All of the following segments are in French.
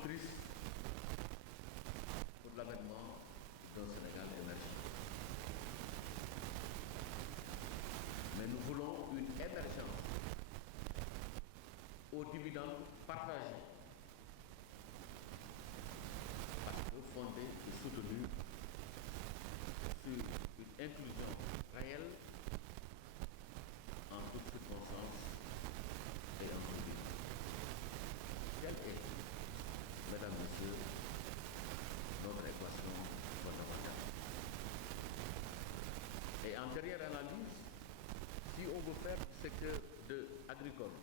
motrice pour l'avènement d'un Sénégal émergent. Mais nous voulons une émergence aux dividendes partagés, parce que fondée et soutenue sur une inclusion réelle en toutes circonstances et en tout lieu. Quelle est, mesdames, messieurs, notre équation fondamentale? Et en dernière analyse, si on veut faire du secteur agricole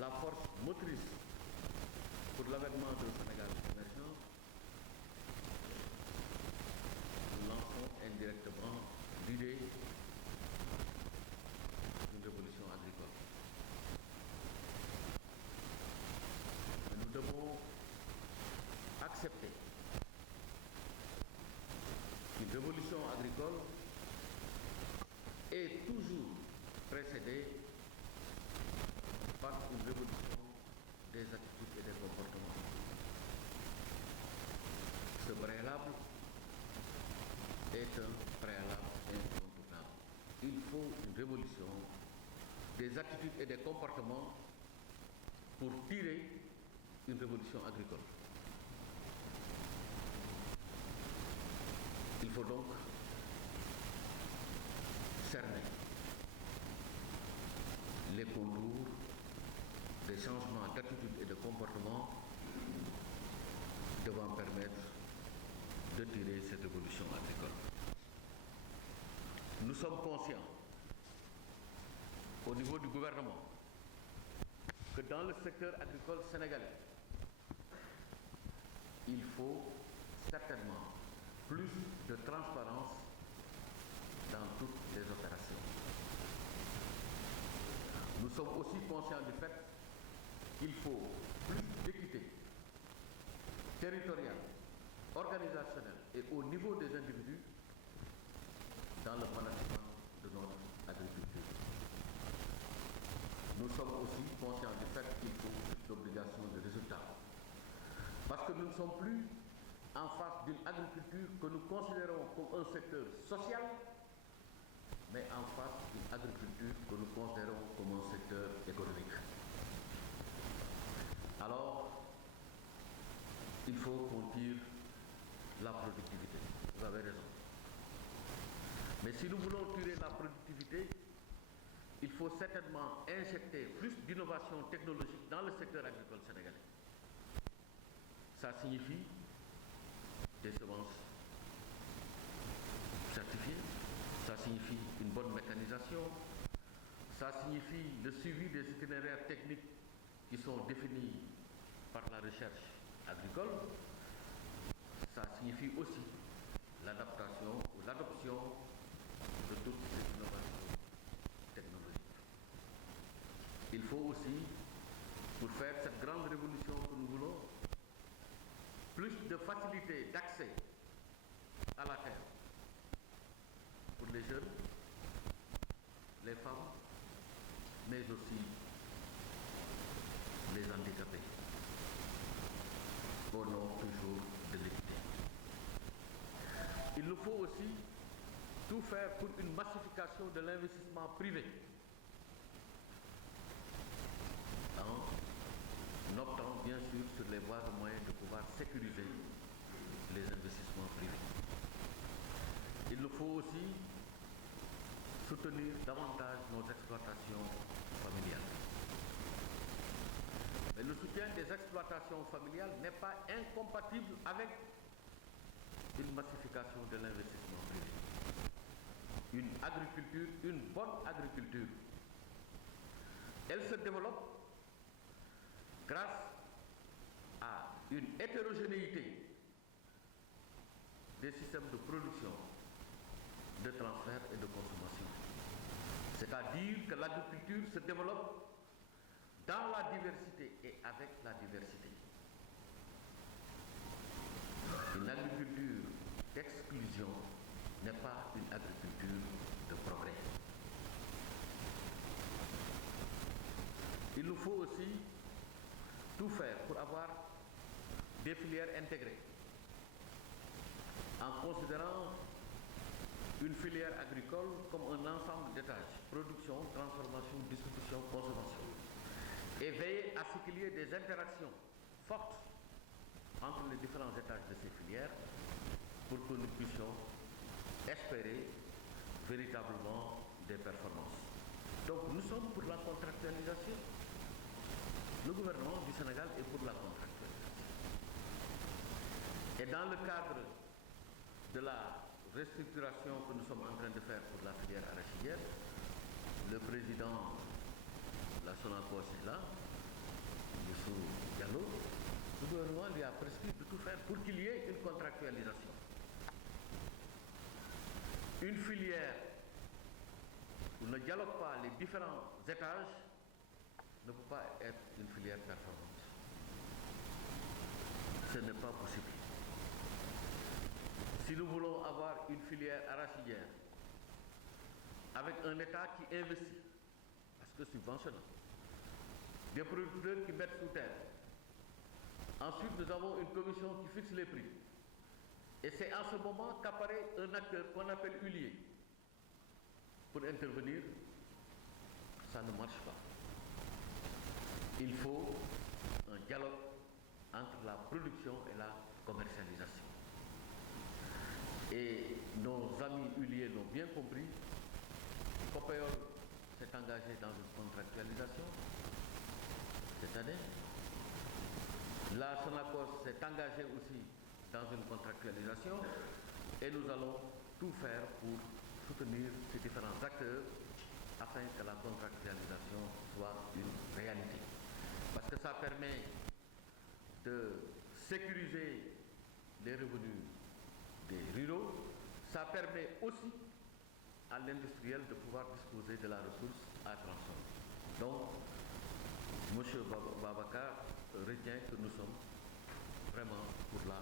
la force motrice pour l'avènement du Sénégal émergent, nous lançons indirectement l'idée d'une révolution agricole. Mais nous devons accepter qu'une révolution agricole est toujours précédée par une révolution des attitudes et des comportements. Ce préalable est un préalable incontournable. Il faut une révolution des attitudes et des comportements pour tirer une révolution agricole. Il faut donc cerner les contours des changements d'attitude et de comportement devant permettre de tirer cette révolution agricole. Nous sommes conscients, au niveau du gouvernement, que dans le secteur agricole sénégalais, il faut certainement plus de transparence dans toutes les opérations. Nous sommes aussi conscients du fait qu'il faut plus d'équité territoriale, organisationnelle et au niveau des individus dans le management de notre agriculture. Nous sommes aussi conscients du fait qu'il faut plus d'obligations de résultats. Parce que nous ne sommes plus en face d'une agriculture que nous considérons comme un secteur social, mais en face d'une agriculture que nous considérons comme un secteur économique. Alors, il faut qu'on tire la productivité. Vous avez raison. Mais si nous voulons tirer la productivité, il faut certainement injecter plus d'innovation technologique dans le secteur agricole sénégalais. Ça signifie des semences certifiées, ça signifie une bonne mécanisation, ça signifie le suivi des itinéraires techniques qui sont définis par la recherche agricole, ça signifie aussi l'adaptation ou l'adoption de toutes ces innovations technologiques. Il faut aussi, pour faire cette grande révolution que nous voulons, plus de facilité d'accès à la terre pour les jeunes, les femmes, mais aussi les handicapés, au nom toujours de l'équité. Il nous faut aussi tout faire pour une massification de l'investissement privé, en optant bien sûr sur les voies et moyens de pouvoir sécuriser les investissements privés. Il nous faut aussi soutenir davantage nos exploitations familiales. Mais le soutien des exploitations familiales n'est pas incompatible avec une massification de l'investissement privé. Une agriculture, une bonne agriculture, elle se développe grâce à une hétérogénéité des systèmes de production, de transfert et de consommation. C'est-à-dire que l'agriculture se développe dans la diversité et avec la diversité. Une agriculture d'exclusion n'est pas une agriculture de progrès. Il nous faut aussi tout faire pour avoir des filières intégrées, en considérant une filière agricole comme un ensemble d'étages, production, transformation, distribution, consommation, et veiller à ce qu'il y ait des interactions fortes entre les différents étages de ces filières pour que nous puissions espérer véritablement des performances. Donc nous sommes pour la contractualisation. Le gouvernement du Sénégal est pour la contractualisation. Et dans le cadre de la restructuration que nous sommes en train de faire pour la filière arachidière, le président de la Sonacos est là, M. Diallo. Le gouvernement lui a prescrit de tout faire pour qu'il y ait une contractualisation. Une filière où ne dialoguent pas les différents étages ne peut pas être une filière performante. Ce n'est pas possible. Si nous voulons avoir une filière arachidière avec un État qui investit, parce que subventionnant, des producteurs qui mettent sous terre, ensuite nous avons une commission qui fixe les prix, et c'est en ce moment qu'apparaît un acteur qu'on appelle huilier pour intervenir. Ça ne marche pas. Il faut un dialogue entre la production et la commercialisation. Et nos amis huiliers l'ont bien compris. Copéol s'est engagé dans une contractualisation cette année. La Sonacos s'est engagée aussi dans une contractualisation et nous allons tout faire pour soutenir ces différents acteurs afin que la contractualisation soit une réalité. Parce que ça permet de sécuriser les revenus des ruraux, ça permet aussi à l'industriel de pouvoir disposer de la ressource à transformer. Donc, M. Babacar retient que nous sommes vraiment pour la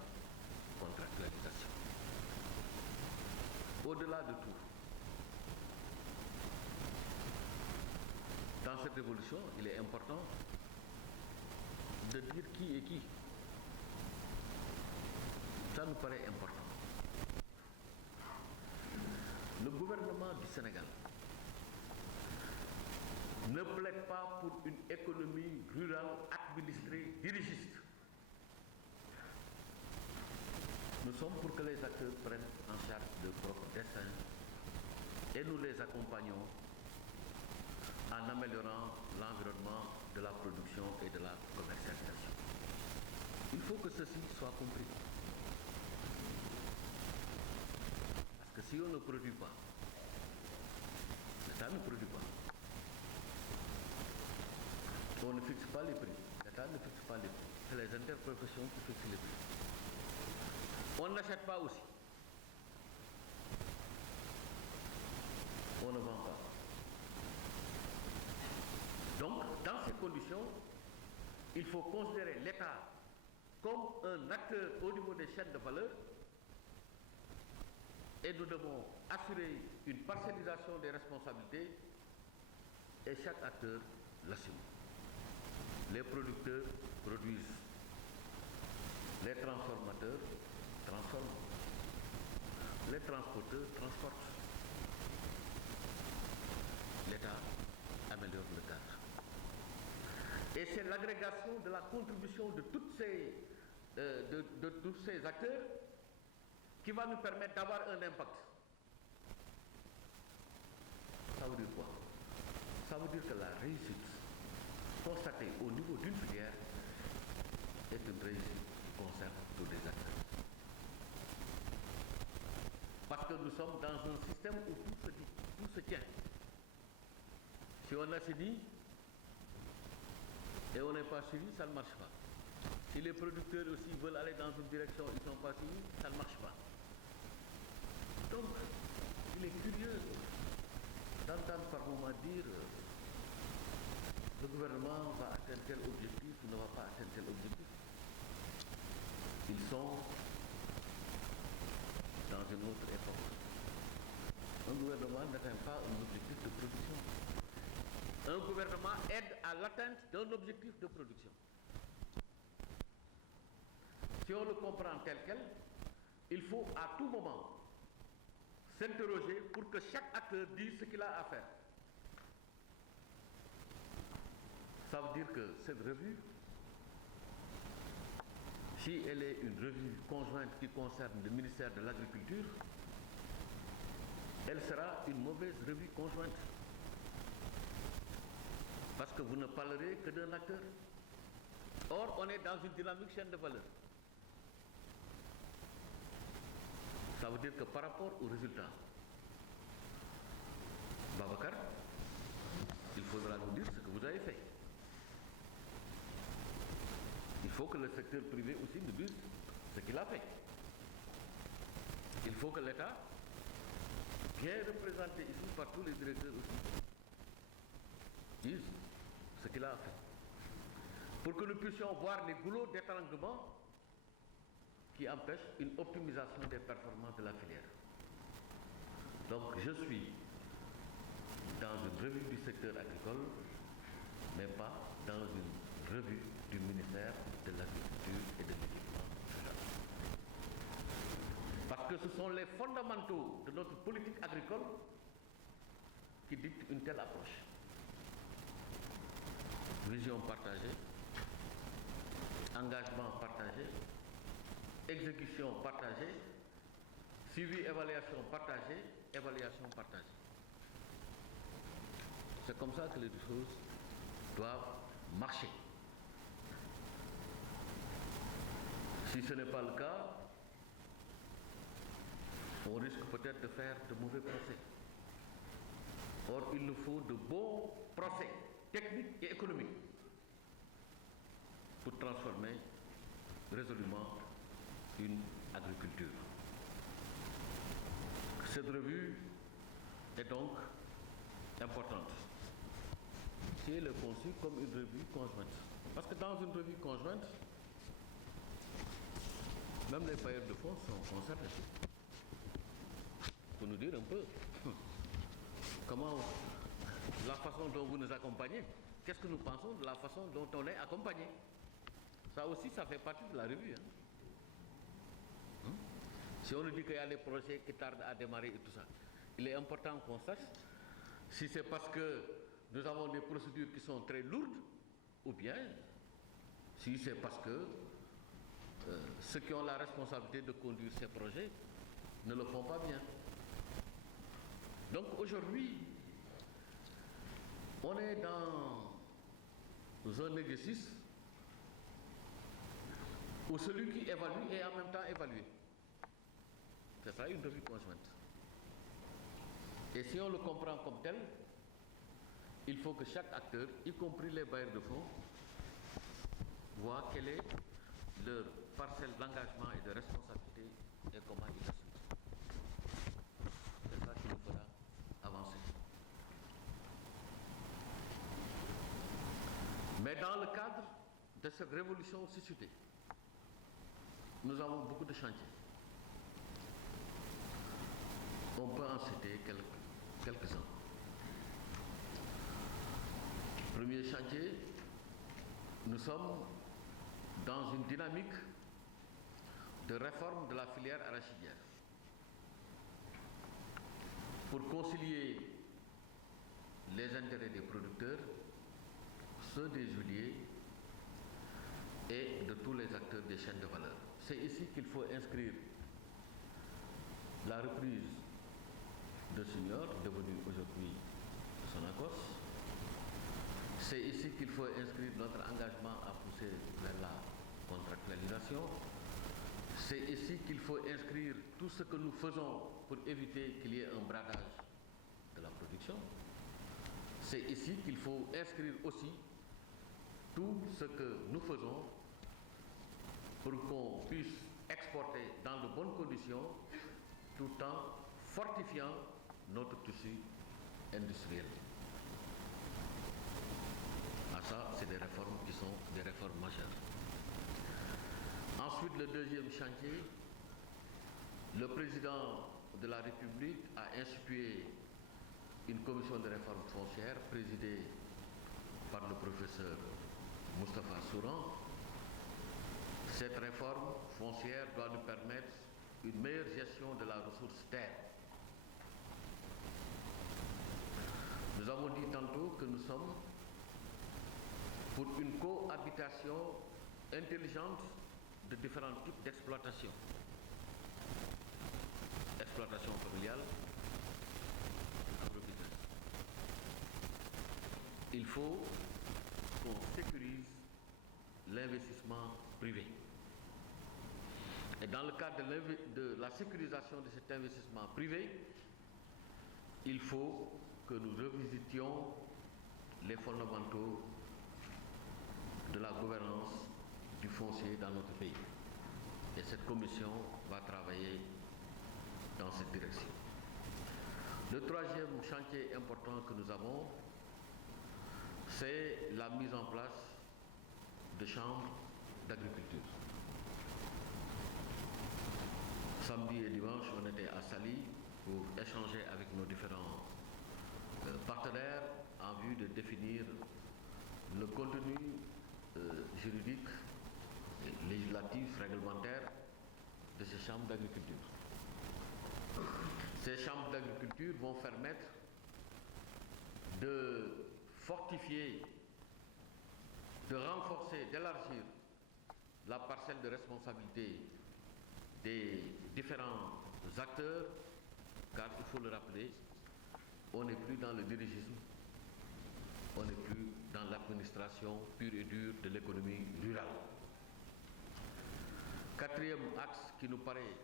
contractualisation. Au-delà de tout, dans cette évolution, il est important de dire qui est qui. Ça nous paraît important. Le gouvernement du Sénégal ne plaide pas pour une économie rurale administrée dirigiste. Nous sommes pour que les acteurs prennent en charge leur propre destin et nous les accompagnons en améliorant l'environnement de la production et de la commercialisation. Il faut que ceci soit compris. Parce que si on ne produit pas, l'État ne produit pas. On ne fixe pas les prix. L'État ne fixe pas les prix. C'est les interprofessions qui fixent les prix. On n'achète pas aussi. On ne vend pas. Donc, dans ces conditions, il faut considérer l'État comme un acteur au niveau des chaînes de valeur et nous devons assurer une parcellisation des responsabilités et chaque acteur l'assume. Les producteurs produisent, les transformateurs transforment, les transporteurs transportent. L'État améliore le cadre. Et c'est l'agrégation de la contribution de tous ces acteurs qui va nous permettre d'avoir un impact. Ça veut dire quoi? Ça veut dire que la réussite constatée au niveau d'une filière est une réussite qui concerne tous les acteurs. Parce que nous sommes dans un système où tout se tient. Si on assainit et on n'est pas suivi, ça ne marche pas. Si les producteurs aussi veulent aller dans une direction, ils ne sont pas suivis, ça ne marche pas. Donc, il est curieux d'entendre par moments dire le gouvernement va atteindre tel objectif ou ne va pas atteindre tel objectif. Ils sont dans une autre époque. Un gouvernement n'atteint pas un objectif de production. Un gouvernement aide à l'atteinte d'un objectif de production. si on le comprend tel quel, il faut à tout moment s'interroger pour que chaque acteur dise ce qu'il a à faire. Ça veut dire que cette revue, si elle est une revue conjointe qui concerne le ministère de l'Agriculture, elle sera une mauvaise revue conjointe. Parce que vous ne parlerez que d'un acteur. Or, on est dans une dynamique chaîne de valeur. Ça veut dire que par rapport aux résultats, Babacar, il faudra nous dire ce que vous avez fait. Il faut que le secteur privé aussi nous dise ce qu'il a fait. Il faut que l'État, bien représenté ici par tous les directeurs aussi, dise ce qu'il a fait. Pour que nous puissions voir les goulots d'étranglement qui empêchent une optimisation des performances de la filière. Donc je suis dans une revue du secteur agricole, mais pas dans une revue du ministère de l'Agriculture et de l'Équipement rural. Parce que ce sont les fondamentaux de notre politique agricole qui dictent une telle approche. Vision partagée, engagement partagé, exécution partagée, suivi, évaluation partagée, évaluation partagée. C'est comme ça que les choses doivent marcher. Si ce n'est pas le cas, on risque peut-être de faire de mauvais procès. Or, il nous faut de bons procès techniques et économiques pour transformer résolument une agriculture. Cette revue est donc importante. Si elle est conçue comme une revue conjointe. Parce que dans une revue conjointe, même les bailleurs de fonds sont concernés. Pour nous dire un peu comment, la façon dont vous nous accompagnez, qu'est-ce que nous pensons de la façon dont on est accompagné. Ça aussi, ça fait partie de la revue. Si on nous dit qu'il y a des projets qui tardent à démarrer et tout ça, il est important qu'on sache si c'est parce que nous avons des procédures qui sont très lourdes ou bien si c'est parce que ceux qui ont la responsabilité de conduire ces projets ne le font pas bien. Donc aujourd'hui, on est dans un exercice où celui qui évalue est en même temps évalué. C'est ça une revue conjointe. Et si on le comprend comme tel, il faut que chaque acteur, y compris les bailleurs de fonds, voit quelle est leur parcelle d'engagement et de responsabilité et comment ils l'assument. C'est ça qui nous fera avancer. Mais dans le cadre de cette révolution suscitée, nous avons beaucoup de chantiers. On peut en citer quelques-uns. Premier chantier, nous sommes dans une dynamique de réforme de la filière arachidière pour concilier les intérêts des producteurs, ceux des huiliers et de tous les acteurs des chaînes de valeur. C'est ici qu'il faut inscrire la reprise de Senior, devenu aujourd'hui Sonacos. C'est ici qu'il faut inscrire notre engagement à pousser vers la contractualisation. C'est ici qu'il faut inscrire tout ce que nous faisons pour éviter qu'il y ait un bradage de la production. C'est ici qu'il faut inscrire aussi tout ce que nous faisons pour qu'on puisse exporter dans de bonnes conditions tout en fortifiant notre tissu industriel. Ah, ça, c'est des réformes qui sont des réformes majeures. Ensuite, le deuxième chantier, le président de la République a institué une commission de réforme foncière présidée par le professeur Moustapha Souran. Cette réforme foncière doit nous permettre une meilleure gestion de la ressource terre. Nous avons dit tantôt que nous sommes pour une cohabitation intelligente de différents types d'exploitation. Exploitation familiale, agrobusiness. Il faut qu'on sécurise l'investissement privé. Et dans le cadre de la sécurisation de cet investissement privé, il faut que nous revisitions les fondamentaux de la gouvernance du foncier dans notre pays. Et cette commission va travailler dans cette direction. Le troisième chantier important que nous avons, c'est la mise en place de chambres d'agriculture. Samedi et dimanche, on était à Saly pour échanger avec nos différents partenaires en vue de définir le contenu juridique, législatif, réglementaire de ces chambres d'agriculture. Ces chambres d'agriculture vont permettre de fortifier, de renforcer, d'élargir la parcelle de responsabilité des différents acteurs, car il faut le rappeler, on n'est plus dans le dirigisme, on n'est plus dans l'administration pure et dure de l'économie rurale. Quatrième axe qui nous paraît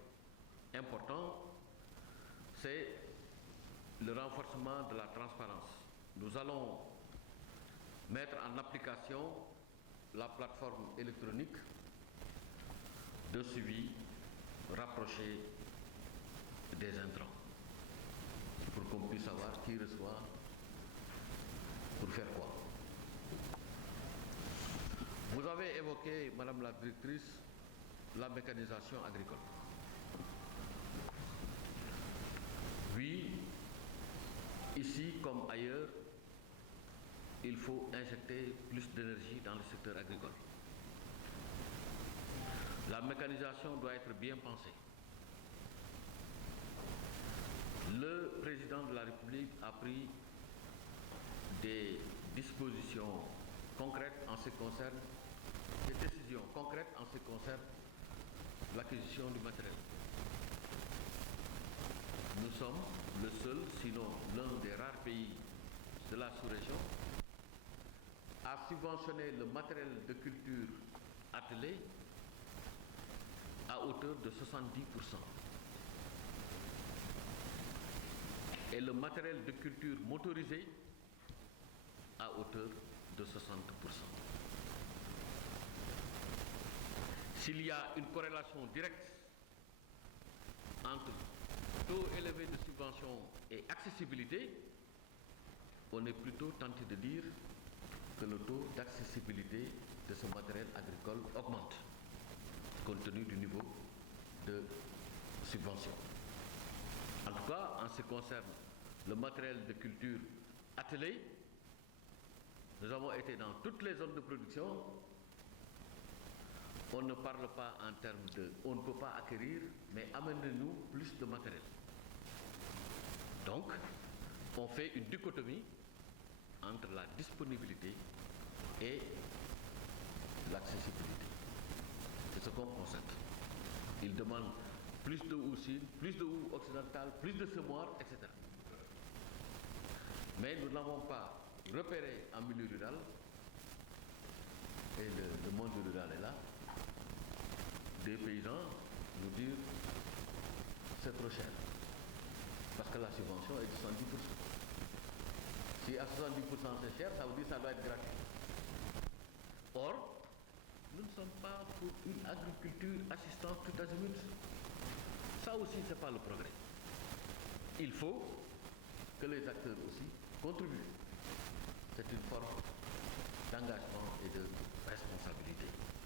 important, c'est le renforcement de la transparence. Nous allons mettre en application la plateforme électronique de suivi rapproché des intrants pour qu'on puisse savoir qui reçoit pour faire quoi. Vous avez évoqué, Madame la Directrice, la mécanisation agricole. Oui, ici comme ailleurs, il faut injecter plus d'énergie dans le secteur agricole. La mécanisation doit être bien pensée. Le président de la République a pris des dispositions concrètes en ce qui concerne, des décisions concrètes en ce qui concerne l'acquisition du matériel. Nous sommes le seul, sinon l'un des rares pays de la sous-région à subventionner le matériel de culture attelé à hauteur de 70%. Et le matériel de culture motorisé à hauteur de 60%. S'il y a une corrélation directe entre taux élevé de subvention et accessibilité, on est plutôt tenté de dire que le taux d'accessibilité de ce matériel agricole augmente, compte tenu du niveau de subvention. En tout cas, en ce qui concerne le matériel de culture attelé, nous avons été dans toutes les zones de production. On ne parle pas en termes de on ne peut pas acquérir, mais amenez-nous plus de matériel. Donc, on fait une dichotomie entre la disponibilité et l'accessibilité. C'est ce qu'on constate. Ils demandent plus de houes sud, plus de houes occidentales, plus de semoirs, etc. Mais nous n'avons pas repéré en milieu rural, et le monde rural est là, des paysans nous dire c'est trop cher. Parce que la subvention est de 70%. Si à 70% c'est cher, ça veut dire que ça doit être gratuit. Or, nous ne sommes pas pour une agriculture assistante tout azimut. Ça aussi, ce n'est pas le progrès. Il faut que les acteurs aussi contribuent. C'est une forme d'engagement et de responsabilité.